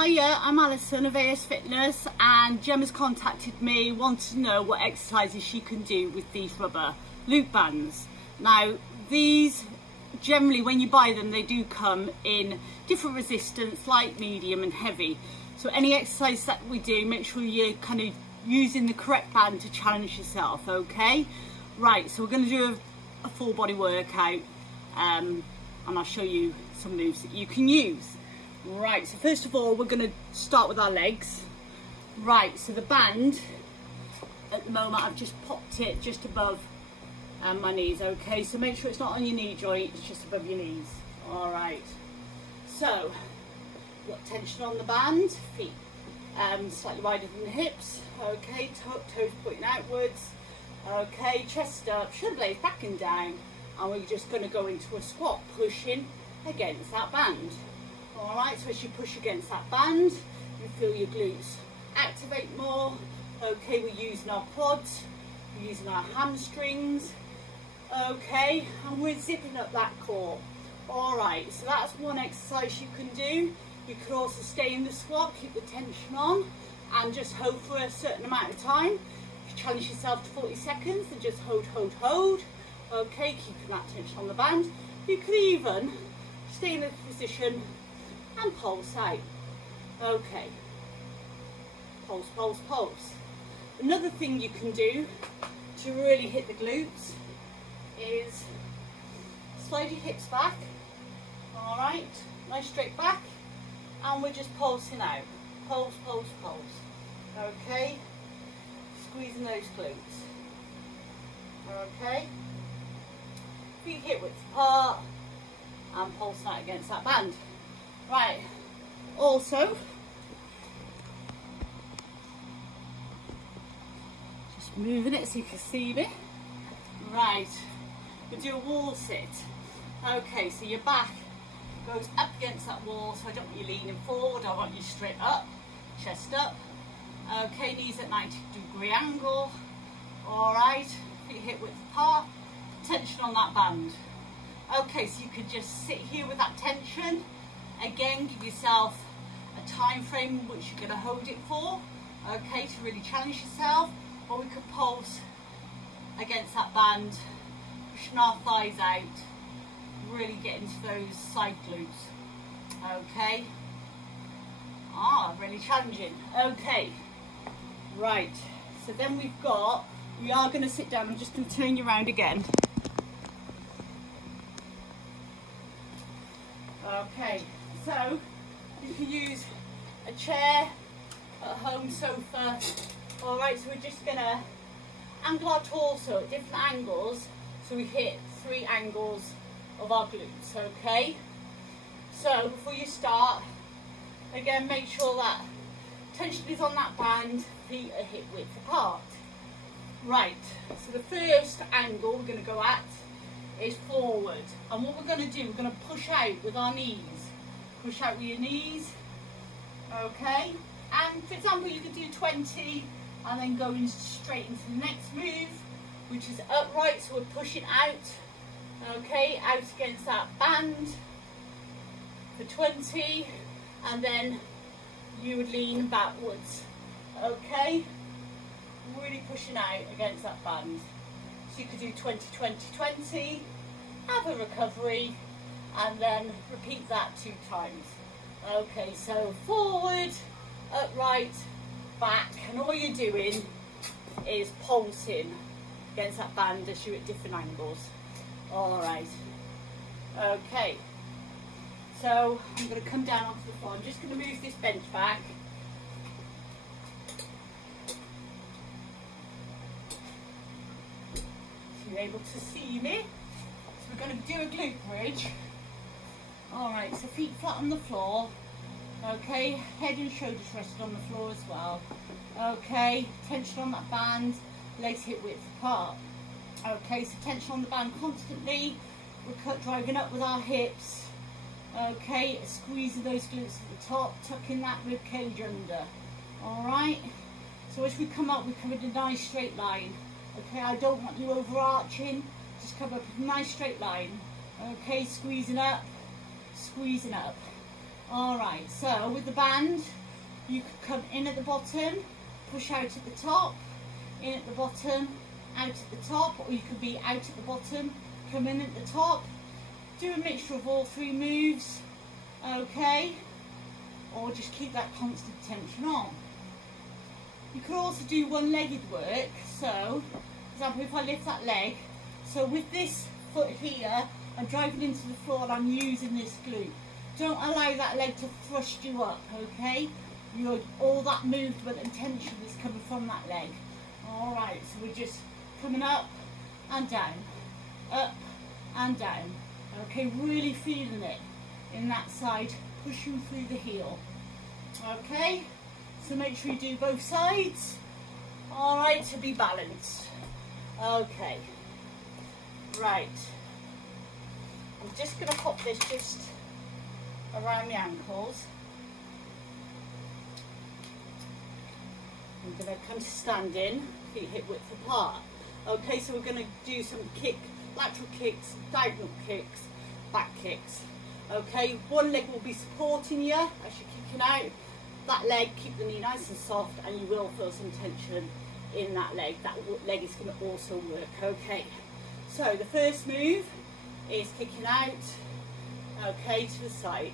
Hiya, I'm Alison of A.S Fitness, and Gemma's contacted me, wanted to know what exercises she can do with these rubber loop bands. Now, these generally, when you buy them, they do come in different resistance, light, medium and heavy. So any exercise that we do, make sure you're kind of using the correct band to challenge yourself, okay? Right, so we're going to do a full body workout, and I'll show you some moves that you can use. Right, so first of all, we're going to start with our legs. Right, so the band, at the moment, I've just popped it just above my knees, okay? So make sure it's not on your knee joint, it's just above your knees. All right, so, got tension on the band, feet slightly wider than the hips, okay, toes pointing outwards, okay, chest up, shoulder blades back and down, and we're just going to go into a squat, pushing against that band. All right, so as you push against that band, you feel your glutes activate more. Okay, we're using our quads, we're using our hamstrings, okay, and we're zipping up that core. All right, so that's one exercise you can do. You could also stay in the squat, keep the tension on, and just hold for a certain amount of time. If you challenge yourself to 40 seconds, then just hold. Okay, keeping that tension on the band. You could even stay in this position and pulse out. Okay, pulse. Another thing you can do to really hit the glutes is slide your hips back. All right, nice straight back, and we're just pulsing out. Pulse. Okay, squeezing those glutes. Okay, feet hip width apart and pulsing out against that band. Right, also, just moving it so you can see me. Right, we'll do a wall sit. Okay, so your back goes up against that wall, so I don't want you leaning forward, I want you straight up, chest up. Okay, knees at 90-degree angle. All right, feet hip width apart, tension on that band. Okay, so you could just sit here with that tension. Again, give yourself a time frame which you're going to hold it for, okay, to really challenge yourself. Or we could pulse against that band, pushing our thighs out, really get into those side glutes, okay. Really challenging. Okay, right, so then we are going to sit down. I'm just going to turn you around again. Okay, so you can use a chair, at home sofa. All right, so we're just gonna angle our torso at different angles, so we hit 3 angles of our glutes, okay? So before you start, again, make sure that tension is on that band, feet are hip width apart. Right, so the first angle we're gonna go at is forward, and what we're going to do, we're going to push out with our knees. Push out with your knees, okay? And for example, you could do 20 and then go straight into the next move, which is upright, so we're pushing out, okay, out against that band for 20, and then you would lean backwards, okay? Really pushing out against that band. So you could do 20, 20, 20, have a recovery, and then repeat that 2 times. Okay, so forward, upright, back, and all you're doing is pulsing against that band as you're at different angles. All right. Okay, so I'm going to come down onto the floor. I'm just going to move this bench back. You're able to see me. So we're going to do a glute bridge. All right, so feet flat on the floor. Okay, head and shoulders rested on the floor as well. Okay, tension on that band, legs hip width apart. Okay, so tension on the band constantly. We're driving up with our hips. Okay, squeezing those glutes at the top, tucking that rib cage under. All right, so as we come up, we come in a nice straight line. Okay, I don't want you overarching, just come up with a nice straight line. Okay, squeezing up, All right, so with the band, you could come in at the bottom, push out at the top, in at the bottom, out at the top, or you could be out at the bottom, come in at the top. Do a mixture of all three moves, okay? Or just keep that constant tension on. You could also do one-legged work. So, for example, if I lift that leg, so with this foot here, I'm driving into the floor and I'm using this glute. Don't allow that leg to thrust you up, okay? All that movement and tension is coming from that leg. All right, so we're just coming up and down, up and down. Okay, really feeling it in that side, pushing through the heel. Okay, so make sure you do both sides. All right, to be balanced. Okay, right. I'm just going to pop this just around the ankles. I'm going to come to standing, feet hip width apart. Okay, so we're going to do some lateral kicks, diagonal kicks, back kicks. Okay, one leg will be supporting you as you're kicking out. That leg, keep the knee nice and soft, and you will feel some tension in that leg. That leg is going to also work. Okay, so the first move is kicking out, okay, to the side.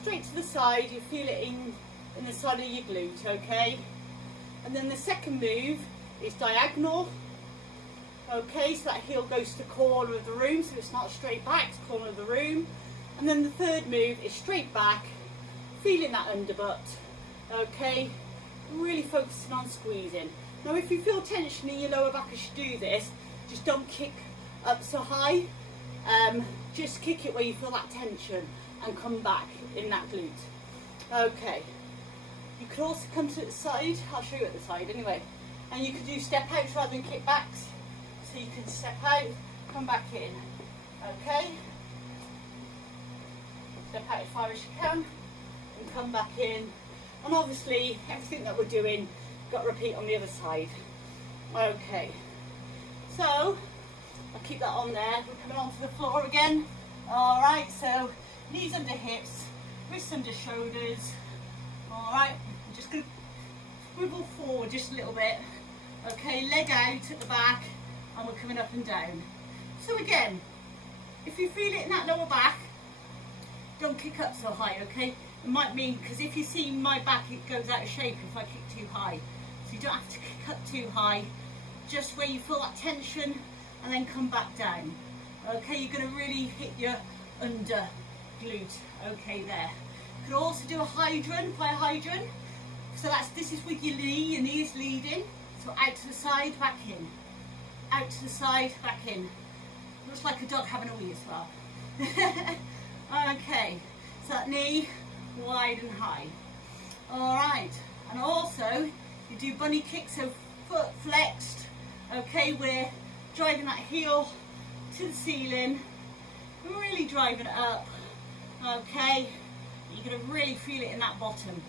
Straight to the side, you feel it in the side of your glute, okay? And then the second move is diagonal. Okay, so that heel goes to the corner of the room, so it's not straight back, it's corner of the room. And then the third move is straight back, feeling that underbutt. Okay, really focusing on squeezing. Now if you feel tension in your lower back as you do this, just don't kick up so high. Just kick it where you feel that tension and come back in that glute. Okay, you could also come to the side, I'll show you at the side anyway. And you could do step outs rather than kick backs. So you can step out, come back in, okay? Step out as far as you can and come back in. And obviously, everything that we're doing, got to repeat on the other side. Okay, so I'll keep that on there. We're coming onto the floor again. All right, so knees under hips, wrists under shoulders. All right, I'm just going to swivel forward just a little bit. Okay, leg out at the back. And we're coming up and down. So again, if you feel it in that lower back, don't kick up so high, okay? It might mean, because if you see my back, it goes out of shape if I kick too high. So you don't have to kick up too high, just where you feel that tension and then come back down. Okay, you're going to really hit your under glute, okay, there. You could also do a hydrant, by a hydrant. So this is with your knee is leading. So out to the side, back in. Out to the side, back in. Looks like a dog having a wee as well. Okay, so that knee wide and high. All right, and also you do bunny kicks, so foot flexed. Okay, we're driving that heel to the ceiling, really driving it up. Okay, you're going to really feel it in that bottom.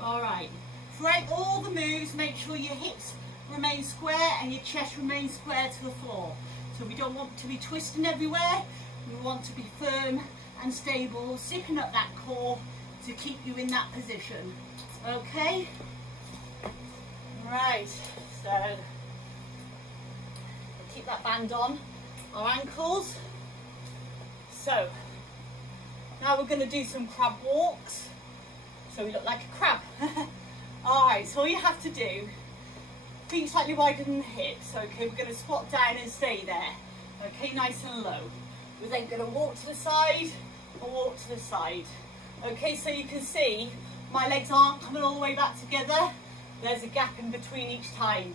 All right, throughout all the moves, make sure your hips remain square and your chest remains square to the floor. So we don't want to be twisting everywhere. We want to be firm and stable, zipping up that core to keep you in that position. Okay? Right, so we'll keep that band on our ankles. So now we're going to do some crab walks. So we look like a crab. Alright, so all you have to do, feet slightly wider than the hips. Okay, we're going to squat down and stay there. Okay, nice and low. We're then going to walk to the side and walk to the side. Okay, so you can see my legs aren't coming all the way back together. There's a gap in between each time,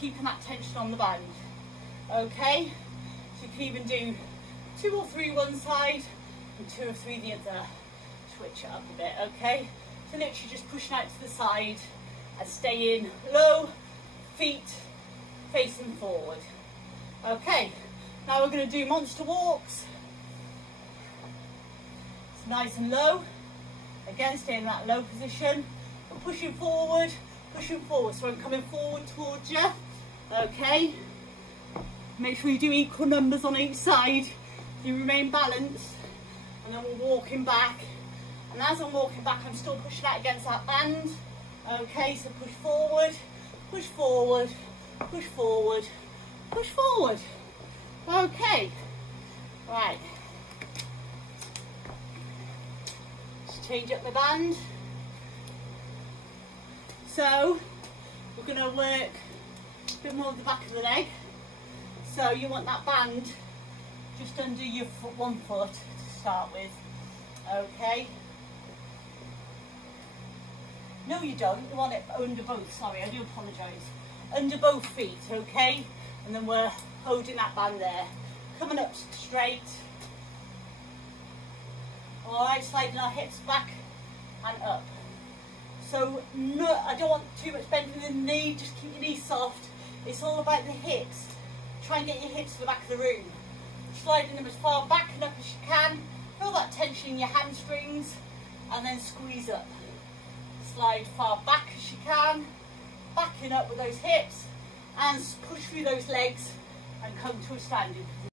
keeping that tension on the band. Okay, so you can even do 2 or 3 one side and 2 or 3 the other. Switch it up a bit, okay? So literally just pushing out to the side and staying low, feet facing forward. Okay, now we're going to do monster walks. It's nice and low. Again, stay in that low position. But pushing forward, so I'm coming forward towards you. Okay, make sure you do equal numbers on each side. You remain balanced. and then we're walking back. And as I'm walking back, I'm still pushing out against that band. Okay, so push forward, push forward, push forward, push forward. Okay, right. Just change up my band. So we're going to work a bit more of the back of the leg. So you want that band just under your one foot to start with. Okay. No, you don't. You want it under both. Sorry, I do apologise. Under both feet, okay? And then we're holding that band there. Coming up straight. Alright, sliding our hips back and up. So, no, I don't want too much bending in the knee. Just keep your knees soft. It's all about the hips. Try and get your hips to the back of the room. Sliding them as far back and up as you can. Feel that tension in your hamstrings. And then squeeze up. Slide far back as you can, backing up with those hips, and push through those legs and come to a standing position.